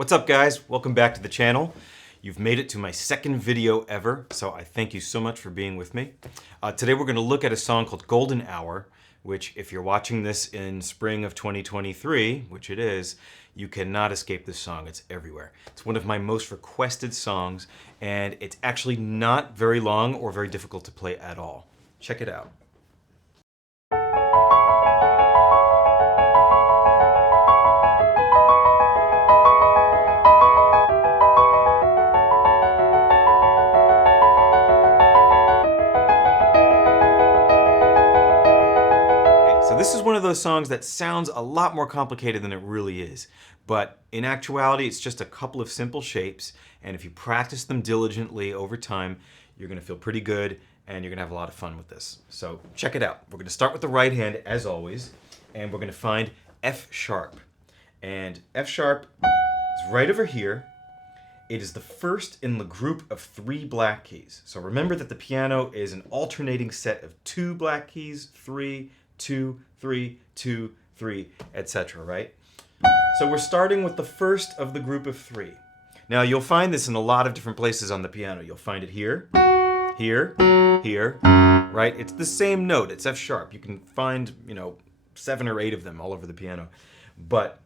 What's up, guys? Welcome back to the channel. You've made it to my second video ever, so I thank you so much for being with me. Today we're going to look at a song called Golden Hour, which if you're watching this in spring of 2023, which it is, you cannot escape this song. It's everywhere. It's one of my most requested songs, and it's actually not very long or very difficult to play at all. Check it out. So this is one of those songs that sounds a lot more complicated than it really is. But in actuality, it's just a couple of simple shapes. And if you practice them diligently over time, you're going to feel pretty good and you're going to have a lot of fun with this. So check it out. We're going to start with the right hand as always. And we're going to find F sharp. And F sharp is right over here. It is the first in the group of 3 black keys. So remember that the piano is an alternating set of 2 black keys, 3, 2, 3, 2, 3, etc., right? So we're starting with the first of the group of 3. Now you'll find this in a lot of different places on the piano. You'll find it here, here, here, right? It's the same note. It's F sharp. You can find, 7 or 8 of them all over the piano. But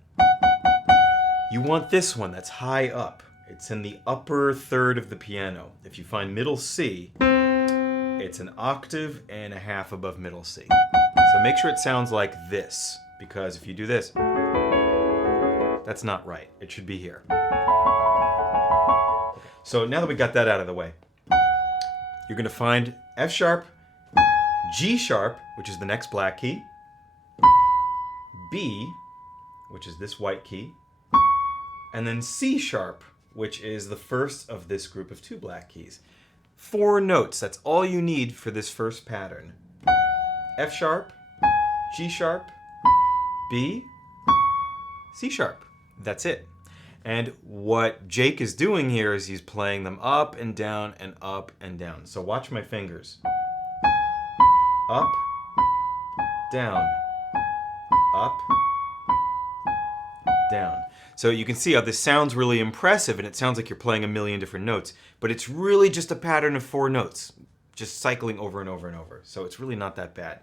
you want this one that's high up. It's in the upper third of the piano. If you find middle C, it's an octave and a half above middle C. So make sure it sounds like this, because if you do this, that's not right. It should be here. So now that we got that out of the way, you're going to find F sharp, G sharp, which is the next black key, B, which is this white key, and then C sharp, which is the first of this group of 2 black keys. 4 notes, that's all you need for this first pattern. F sharp, G sharp, B, C sharp. That's it. And what Jake is doing here is he's playing them up and down and up and down. So watch my fingers. Up, down, up, down. So you can see how this sounds really impressive and it sounds like you're playing a million different notes, but it's really just a pattern of 4 notes, just cycling over and over and over. So it's really not that bad.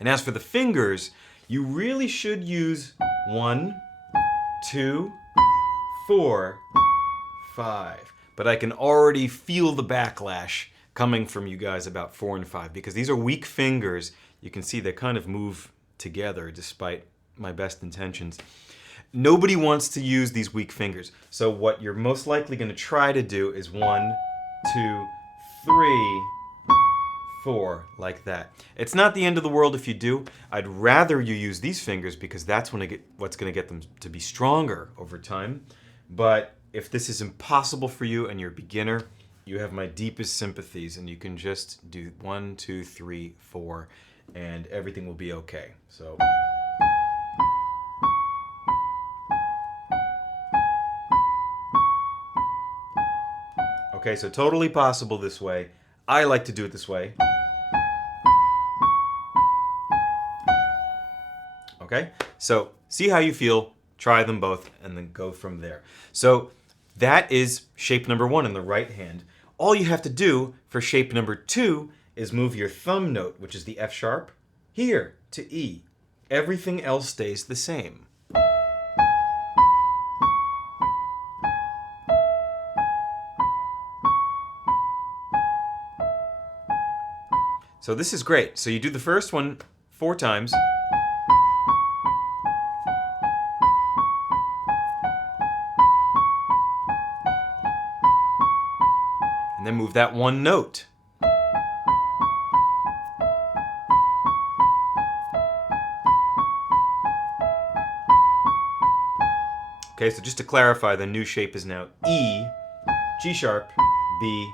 And as for the fingers, you really should use 1, 2, 4, 5. But I can already feel the backlash coming from you guys about 4 and 5 because these are weak fingers. You can see they kind of move together despite my best intentions. Nobody wants to use these weak fingers. So what you're most likely going to try to do is 1, 2, 3, 4, like that. It's not the end of the world if you do. I'd rather you use these fingers because that's what's going to get them to be stronger over time. But if this is impossible for you and you're a beginner, you have my deepest sympathies and you can just do 1, 2, 3, 4 and everything will be okay. So okay, so totally possible this way. I like to do it this way. Okay, so see how you feel, try them both, and then go from there. So that is shape number 1 in the right hand. All you have to do for shape number 2 is move your thumb note, which is the F sharp, here to E. Everything else stays the same. So this is great. So you do the first one 4 times. And then move that 1 note. Okay, so just to clarify, the new shape is now E, G sharp, B,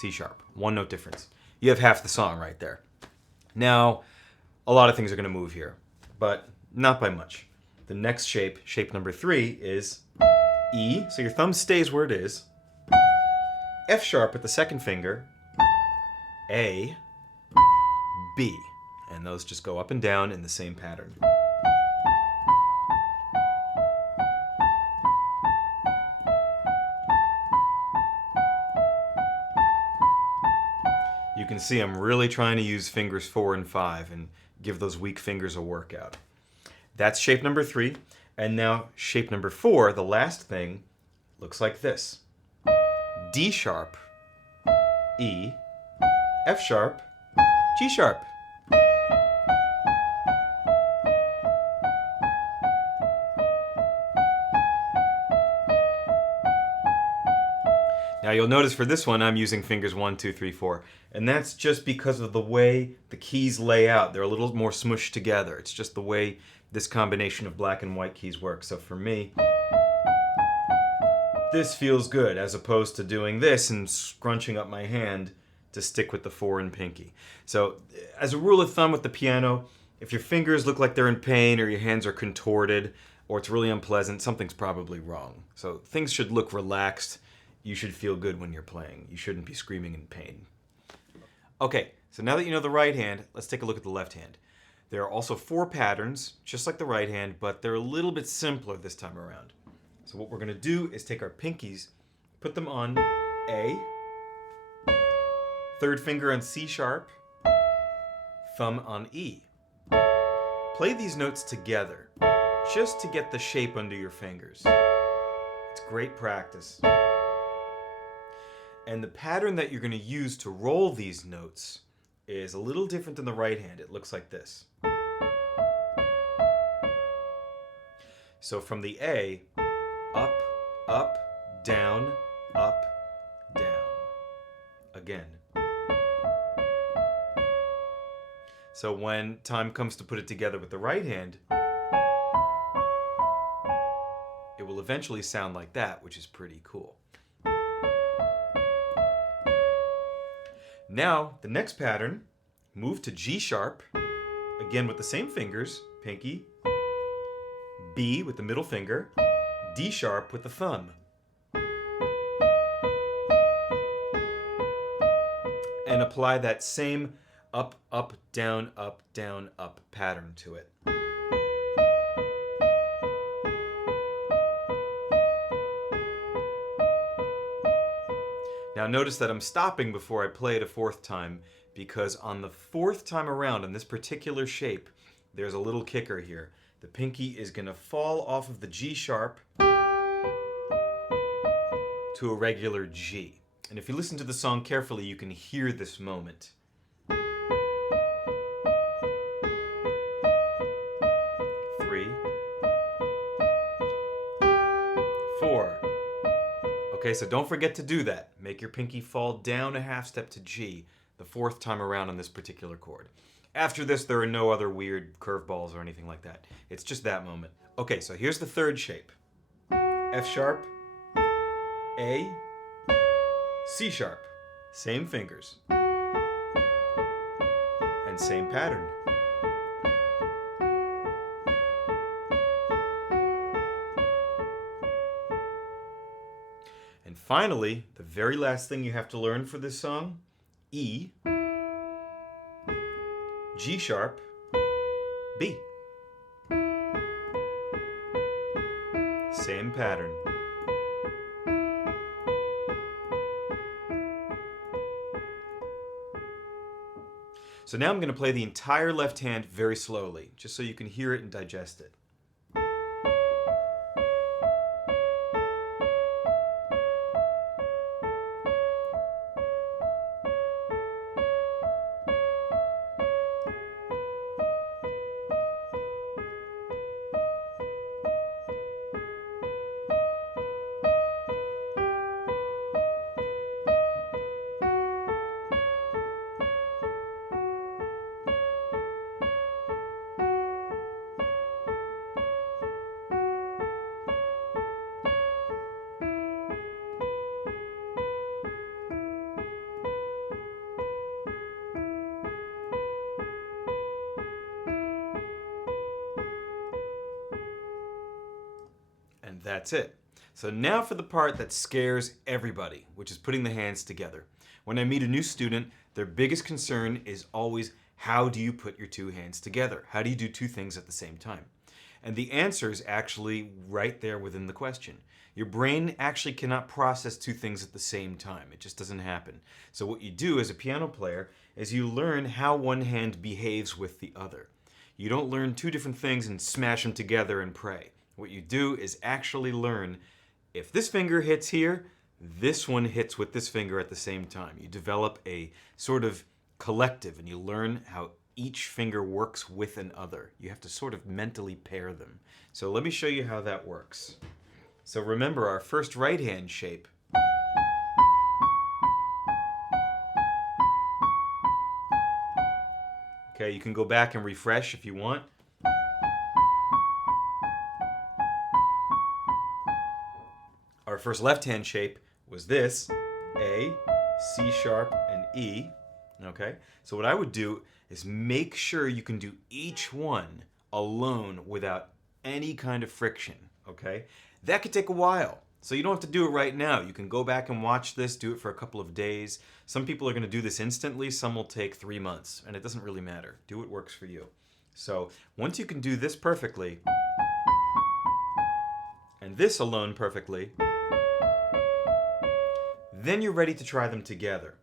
C sharp. 1 note difference. You have half the song right there. Now, a lot of things are going to move here, but not by much. The next shape, shape number 3, is E, so your thumb stays where it is, F sharp at the second finger, A, B. And those just go up and down in the same pattern. You can see I'm really trying to use fingers 4 and 5 and give those weak fingers a workout. That's shape number 3. And now shape number 4, the last thing, looks like this. D sharp, E, F sharp, G sharp. Now you'll notice for this one I'm using fingers 1, 2, 3, 4. And that's just because of the way the keys lay out. They're a little more smushed together. It's just the way this combination of black and white keys works. So for me, this feels good as opposed to doing this and scrunching up my hand to stick with the 4 and pinky. So as a rule of thumb with the piano, if your fingers look like they're in pain or your hands are contorted or it's really unpleasant, something's probably wrong. So things should look relaxed. You should feel good when you're playing. You shouldn't be screaming in pain. Okay, so now that you know the right hand, let's take a look at the left hand. There are also 4 patterns, just like the right hand, but they're a little bit simpler this time around. So what we're going to do is take our pinkies, put them on A, third finger on C sharp, thumb on E. Play these notes together, just to get the shape under your fingers. It's great practice. And the pattern that you're going to use to roll these notes is a little different than the right hand. It looks like this. So from the A, up, up, down, up, down. Again. So when time comes to put it together with the right hand, it will eventually sound like that, which is pretty cool. Now, the next pattern, move to G sharp, again with the same fingers, pinky, B with the middle finger, D sharp with the thumb. And apply that same up, up, down, up pattern to it. Now notice that I'm stopping before I play it a 4th time because on the 4th time around in this particular shape, there's a little kicker here. The pinky is going to fall off of the G sharp to a regular G. And if you listen to the song carefully, you can hear this moment. 3, 4. Okay, so don't forget to do that. Make your pinky fall down a half step to G the 4th time around on this particular chord. After this, there are no other weird curveballs or anything like that. It's just that moment. Okay, so here's the 3rd shape. F sharp, A, C sharp. Same fingers. And same pattern. And finally, the very last thing you have to learn for this song, E, G sharp, B. Same pattern. So now I'm going to play the entire left hand very slowly, just so you can hear it and digest it. And that's it. So now for the part that scares everybody, which is putting the hands together. When I meet a new student, Their biggest concern is always, how do you put your two hands together? How do you do two things at the same time? And the answer is actually right there within the question. Your brain actually cannot process two things at the same time. It just doesn't happen. So what you do as a piano player is you learn how one hand behaves with the other. You don't learn two different things and smash them together and pray. What you do is actually learn, if this finger hits here, this one hits with this finger at the same time. You develop a sort of collective and you learn how each finger works with another. You have to sort of mentally pair them. So let me show you how that works. So remember our first right hand shape. Okay, you can go back and refresh if you want. Our first left hand shape was this: A, C sharp, and E. Okay, so what I would do is make sure you can do each one alone without any kind of friction. Okay, that could take a while, so you don't have to do it right now. You can go back and watch this, do it for a couple of days. Some people are going to do this instantly, some will take 3 months, and it doesn't really matter. Do what works for you. So once you can do this perfectly, and this alone perfectly, then you're ready to try them together.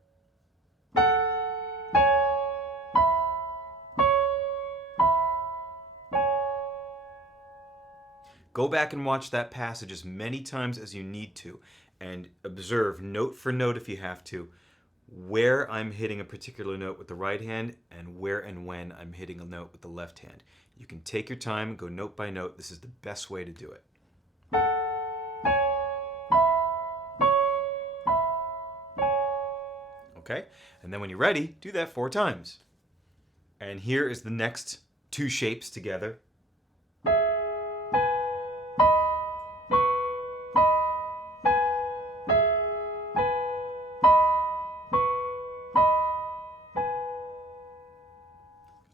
Go back and watch that passage as many times as you need to, and observe note for note if you have to, where I'm hitting a particular note with the right hand and where and when I'm hitting a note with the left hand. You can take your time, go note by note. This is the best way to do it. Okay, and then when you're ready, do that 4 times. And here is the next 2 shapes together.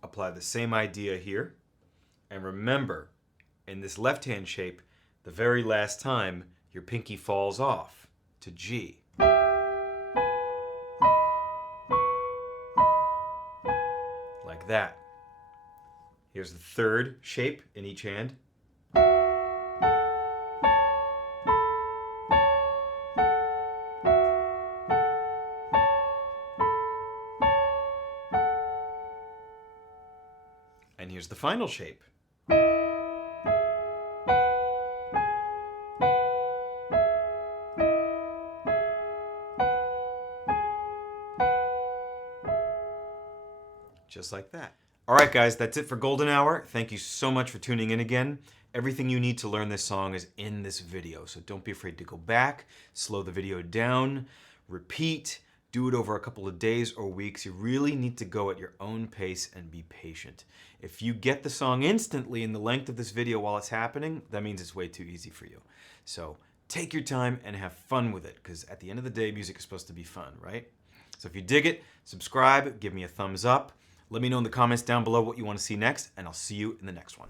Apply the same idea here. And remember, in this left-hand shape, the very last time, your pinky falls off to G. Like that. Here's the third shape in each hand. And here's the final shape. Just like that. All right, guys, that's it for Golden Hour. Thank you so much for tuning in again. Everything you need to learn this song is in this video, so don't be afraid to go back, slow the video down, repeat, do it over a couple of days or weeks. You really need to go at your own pace and be patient. If you get the song instantly in the length of this video while it's happening, that means it's way too easy for you. So take your time and have fun with it, because at the end of the day, music is supposed to be fun, right? So if you dig it, subscribe, give me a thumbs up. Let me know in the comments down below what you want to see next, and I'll see you in the next one.